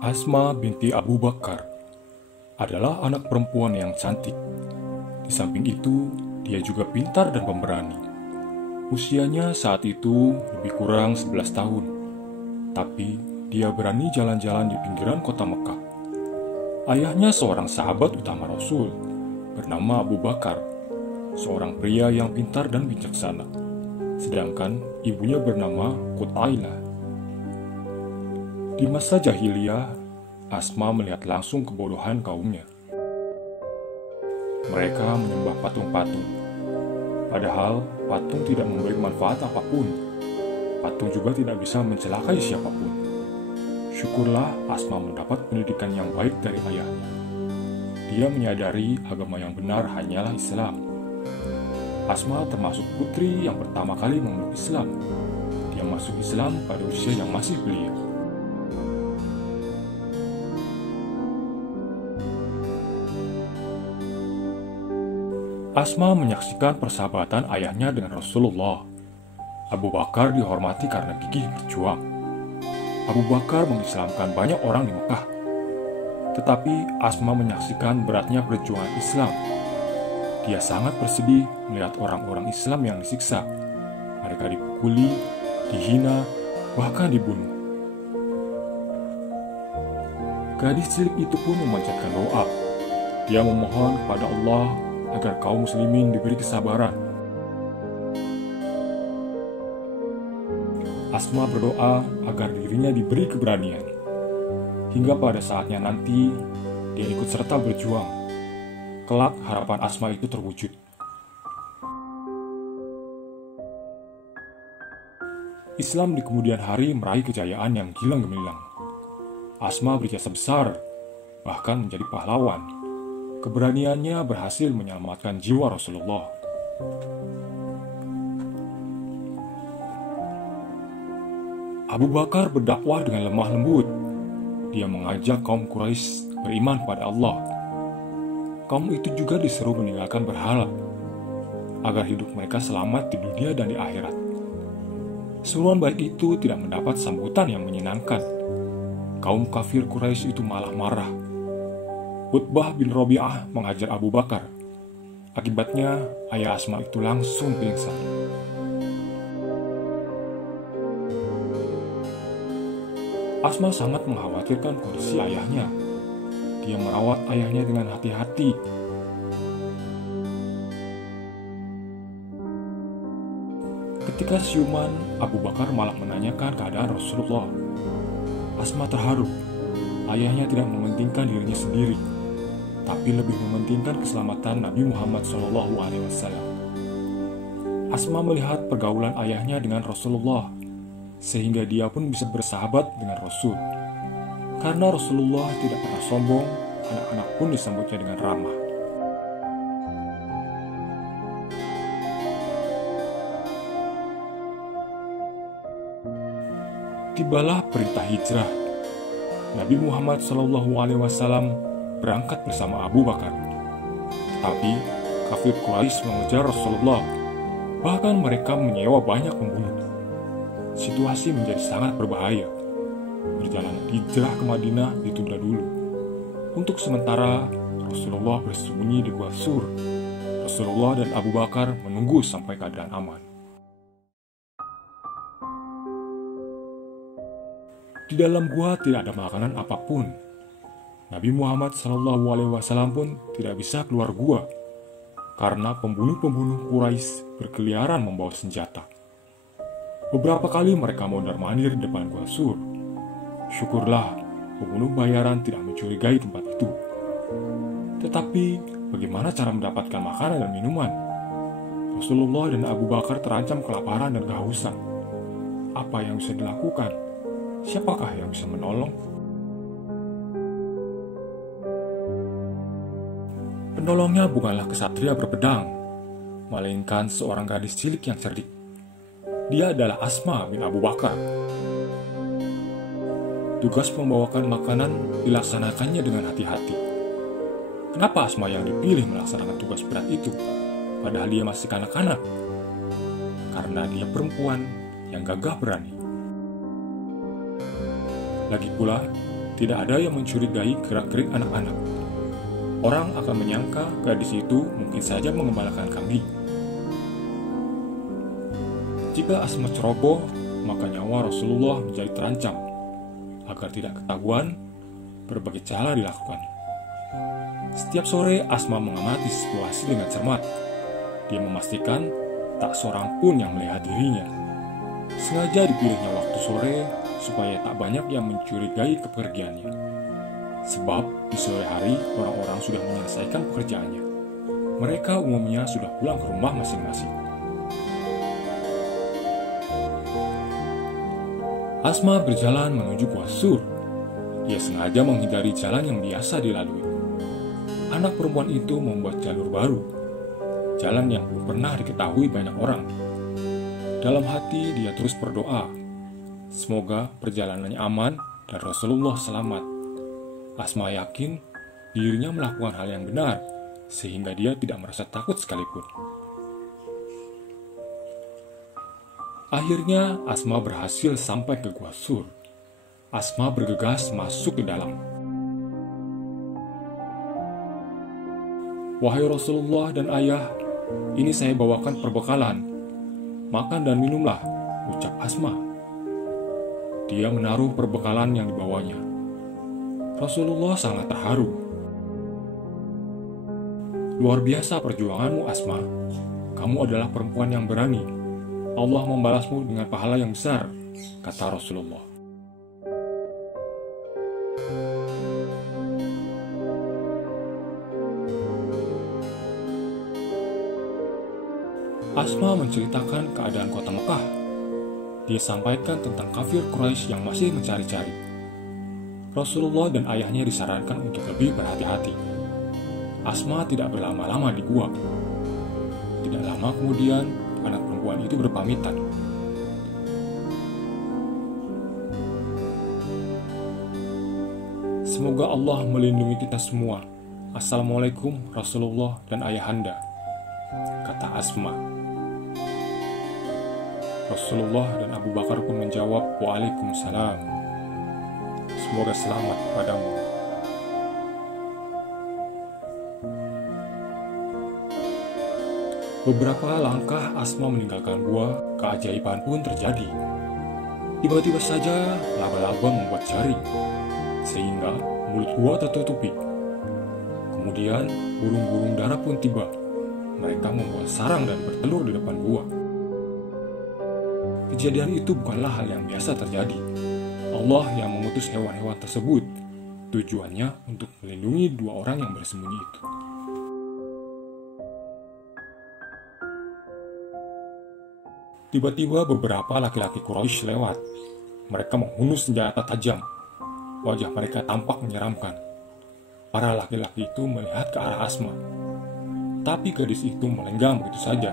Asma binti Abu Bakar adalah anak perempuan yang cantik. Di samping itu, dia juga pintar dan pemberani. Usianya saat itu lebih kurang 11 tahun, tapi dia berani jalan-jalan di pinggiran kota Mekah. Ayahnya seorang sahabat utama Rasul, bernama Abu Bakar, seorang pria yang pintar dan bijaksana. Sedangkan ibunya bernama Qutailah. Di masa jahiliyah, Asma melihat langsung kebodohan kaumnya. Mereka menyembah patung-patung. Padahal patung tidak memberi manfaat apapun. Patung juga tidak bisa mencelakai siapapun. Syukurlah Asma mendapat pendidikan yang baik dari ayahnya. Dia menyadari agama yang benar hanyalah Islam. Asma termasuk putri yang pertama kali memeluk Islam. Dia masuk Islam pada usia yang masih belia. Asma menyaksikan persahabatan ayahnya dengan Rasulullah. Abu Bakar dihormati karena gigih berjuang. Abu Bakar mengislamkan banyak orang di Mekah. Tetapi Asma menyaksikan beratnya perjuangan Islam. Dia sangat bersedih melihat orang-orang Islam yang disiksa. Mereka dipukuli, dihina, bahkan dibunuh. Gadis cilik itu pun memanjatkan doa. Dia memohon kepada Allah agar kaum muslimin diberi kesabaran. Asma berdoa agar dirinya diberi keberanian. Hingga pada saatnya nanti, dia ikut serta berjuang. Kelak harapan Asma itu terwujud. Islam di kemudian hari meraih kejayaan yang gilang gemilang. Asma berjasa besar, bahkan menjadi pahlawan. Keberaniannya berhasil menyelamatkan jiwa Rasulullah. Abu Bakar berdakwah dengan lemah lembut. Dia mengajak kaum Quraisy beriman pada Allah. Kaum itu juga diseru meninggalkan berhala, agar hidup mereka selamat di dunia dan di akhirat. Seruan baik itu tidak mendapat sambutan yang menyenangkan. Kaum kafir Quraisy itu malah marah. Utbah bin Rabi'ah menghajar Abu Bakar. Akibatnya, ayah Asma itu langsung pingsan. Asma sangat mengkhawatirkan kondisi ayahnya. Dia merawat ayahnya dengan hati-hati. Ketika siuman, Abu Bakar malah menanyakan keadaan Rasulullah. Asma terharu. Ayahnya tidak mementingkan dirinya sendiri, tapi lebih mementingkan keselamatan Nabi Muhammad SAW. Asma melihat pergaulan ayahnya dengan Rasulullah, sehingga dia pun bisa bersahabat dengan Rasul. Karena Rasulullah tidak pernah sombong, anak-anak pun disambutnya dengan ramah. Tibalah perintah hijrah. Nabi Muhammad SAW berangkat bersama Abu Bakar. Tetapi kafir Quraisy mengejar Rasulullah. Bahkan mereka menyewa banyak pembunuh. Situasi menjadi sangat berbahaya. Perjalanan hijrah ke Madinah ditunda dulu. Untuk sementara, Rasulullah bersembunyi di Gua Sur. Rasulullah dan Abu Bakar menunggu sampai keadaan aman. Di dalam gua tidak ada makanan apapun. Nabi Muhammad SAW pun tidak bisa keluar gua karena pembunuh-pembunuh Quraisy berkeliaran membawa senjata. Beberapa kali mereka mondar-mandir di depan Gua Sur. Syukurlah pembunuh bayaran tidak mencurigai tempat itu. Tetapi bagaimana cara mendapatkan makanan dan minuman? Rasulullah dan Abu Bakar terancam kelaparan dan kehausan. Apa yang bisa dilakukan? Siapakah yang bisa menolong? Penolongnya bukanlah kesatria berpedang, melainkan seorang gadis cilik yang cerdik. Dia adalah Asma bin Abu Bakar. Tugas membawakan makanan dilaksanakannya dengan hati-hati. Kenapa Asma yang dipilih melaksanakan tugas berat itu, padahal dia masih kanak-kanak? Karena dia perempuan yang gagah berani. Lagi pula, Tidak ada yang mencurigai gerak-gerik anak-anak. Orang akan menyangka gadis itu mungkin saja mengembalakan kambing. Jika Asma ceroboh, maka nyawa Rasulullah menjadi terancam. Agar tidak ketahuan, berbagai cara dilakukan. Setiap sore Asma mengamati situasi dengan cermat. Dia memastikan tak seorang pun yang melihat dirinya. Sengaja dipilihnya waktu sore supaya tak banyak yang mencurigai kepergiannya. Sebab di sore hari orang-orang sudah menyelesaikan pekerjaannya. Mereka umumnya sudah pulang ke rumah masing-masing. Asma berjalan menuju Gua Sur. Dia sengaja menghindari jalan yang biasa dilalui. Anak perempuan itu membuat jalur baru, jalan yang belum pernah diketahui banyak orang. Dalam hati dia terus berdoa, semoga perjalanannya aman dan Rasulullah selamat. Asma yakin dirinya melakukan hal yang benar, sehingga dia tidak merasa takut sekalipun. Akhirnya Asma berhasil sampai ke Gua Sur. Asma bergegas masuk ke dalam. "Wahai Rasulullah dan ayah, ini saya bawakan perbekalan. Makan dan minumlah," ucap Asma. Dia menaruh perbekalan yang dibawanya. Rasulullah sangat terharu. "Luar biasa perjuanganmu, Asma. Kamu adalah perempuan yang berani. Allah membalasmu dengan pahala yang besar," kata Rasulullah. Asma menceritakan keadaan kota Mekah. Dia sampaikan tentang kafir Quraisy yang masih mencari-cari. Rasulullah dan ayahnya disarankan untuk lebih berhati-hati. Asma tidak berlama-lama di gua. Tidak lama kemudian, anak perempuan itu berpamitan. "Semoga Allah melindungi kita semua. Assalamualaikum Rasulullah dan ayahanda," kata Asma. Rasulullah dan Abu Bakar pun menjawab, "Waalaikumsalam. Semoga selamat padamu." Beberapa langkah Asma meninggalkan gua, keajaiban pun terjadi. Tiba-tiba saja laba-laba membuat jaring, sehingga mulut gua tertutupi. Kemudian burung-burung dara pun tiba. Mereka membuat sarang dan bertelur di depan gua. Kejadian itu bukanlah hal yang biasa terjadi. Allah yang mengutus hewan-hewan tersebut, tujuannya untuk melindungi dua orang yang bersembunyi itu. Tiba-tiba beberapa laki-laki Quraisy lewat. Mereka menghunus senjata tajam. Wajah mereka tampak menyeramkan. Para laki-laki itu melihat ke arah Asma. Tapi gadis itu melenggang begitu saja,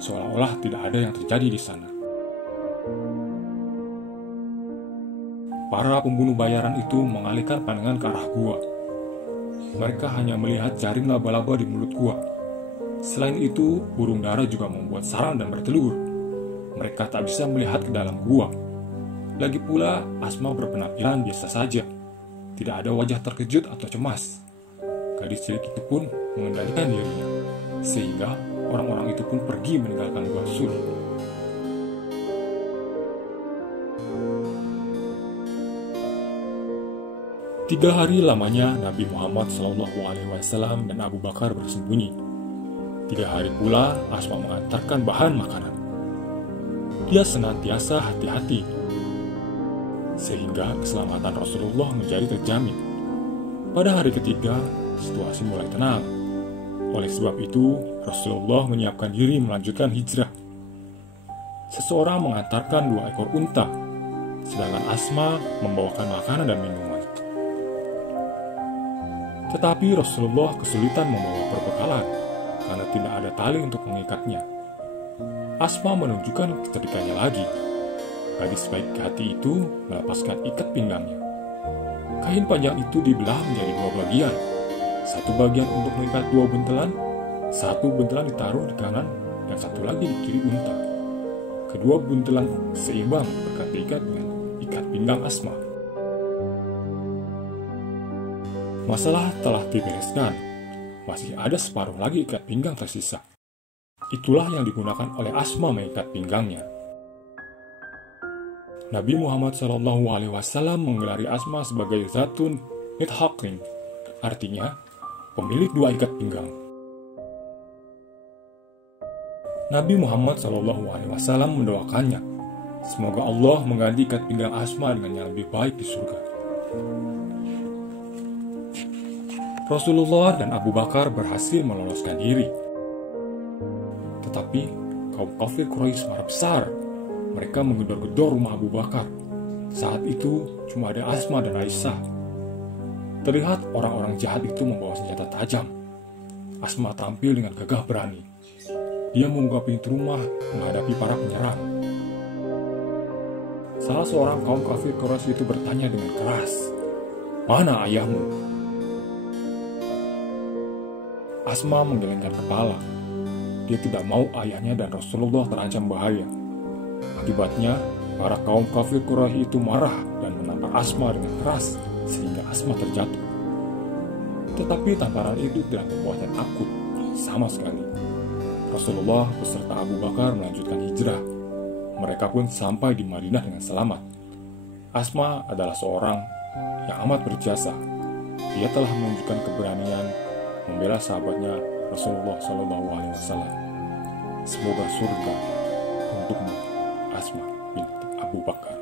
seolah-olah tidak ada yang terjadi di sana. Para pembunuh bayaran itu mengalihkan pandangan ke arah gua. Mereka hanya melihat jaring laba-laba di mulut gua. Selain itu, burung dara juga membuat sarang dan bertelur. Mereka tak bisa melihat ke dalam gua. Lagi pula, Asma berpenampilan biasa saja. Tidak ada wajah terkejut atau cemas. Gadis cilik itu pun mengendalikan dirinya, sehingga orang-orang itu pun pergi meninggalkan Gua Sur. Tiga hari lamanya Nabi Muhammad SAW dan Abu Bakar bersembunyi. 3 hari pula Asma mengantarkan bahan makanan. Dia senantiasa hati-hati, sehingga keselamatan Rasulullah menjadi terjamin. Pada hari ketiga, situasi mulai tenang. Oleh sebab itu, Rasulullah menyiapkan diri melanjutkan hijrah. Seseorang mengantarkan 2 ekor unta, sedangkan Asma membawakan makanan dan minuman. Tetapi Rasulullah kesulitan membawa perbekalan karena tidak ada tali untuk mengikatnya. Asma menunjukkan kecerdikannya lagi. Gadis baik hati itu melepaskan ikat pinggangnya. Kain panjang itu dibelah menjadi 2 bagian. Satu bagian untuk mengikat 2 buntelan, satu buntelan ditaruh di kanan dan satu lagi di kiri unta. Kedua buntelan seimbang berkat diikat dengan ikat pinggang Asma. Masalah telah dibereskan, masih ada separuh lagi ikat pinggang tersisa. Itulah yang digunakan oleh Asma mengikat pinggangnya. Nabi Muhammad SAW menggelari Asma sebagai Zatun Nithaqin, artinya pemilik dua ikat pinggang. Nabi Muhammad SAW mendoakannya, semoga Allah mengganti ikat pinggang Asma dengan yang lebih baik di surga. Rasulullah dan Abu Bakar berhasil meloloskan diri. Tetapi kaum kafir Quraisy marah besar. Mereka menggedor-gedor rumah Abu Bakar. Saat itu cuma ada Asma dan Aisyah. Terlihat orang-orang jahat itu membawa senjata tajam. Asma tampil dengan gagah berani. Dia membuka pintu rumah menghadapi para penyerang. Salah seorang kaum kafir Quraisy itu bertanya dengan keras, "Mana ayahmu?" Asma menggelengkan kepala. Dia tidak mau ayahnya dan Rasulullah terancam bahaya. Akibatnya, para kaum kafir Quraisy itu marah dan menampar Asma dengan keras sehingga Asma terjatuh. Tetapi tamparan itu tidak membuatnya takut sama sekali. Rasulullah beserta Abu Bakar melanjutkan hijrah. Mereka pun sampai di Madinah dengan selamat. Asma adalah seorang yang amat berjasa. Dia telah menunjukkan keberanian membela sahabatnya Rasulullah SAW. Semoga surga untukmu, Asma binti Abu Bakar.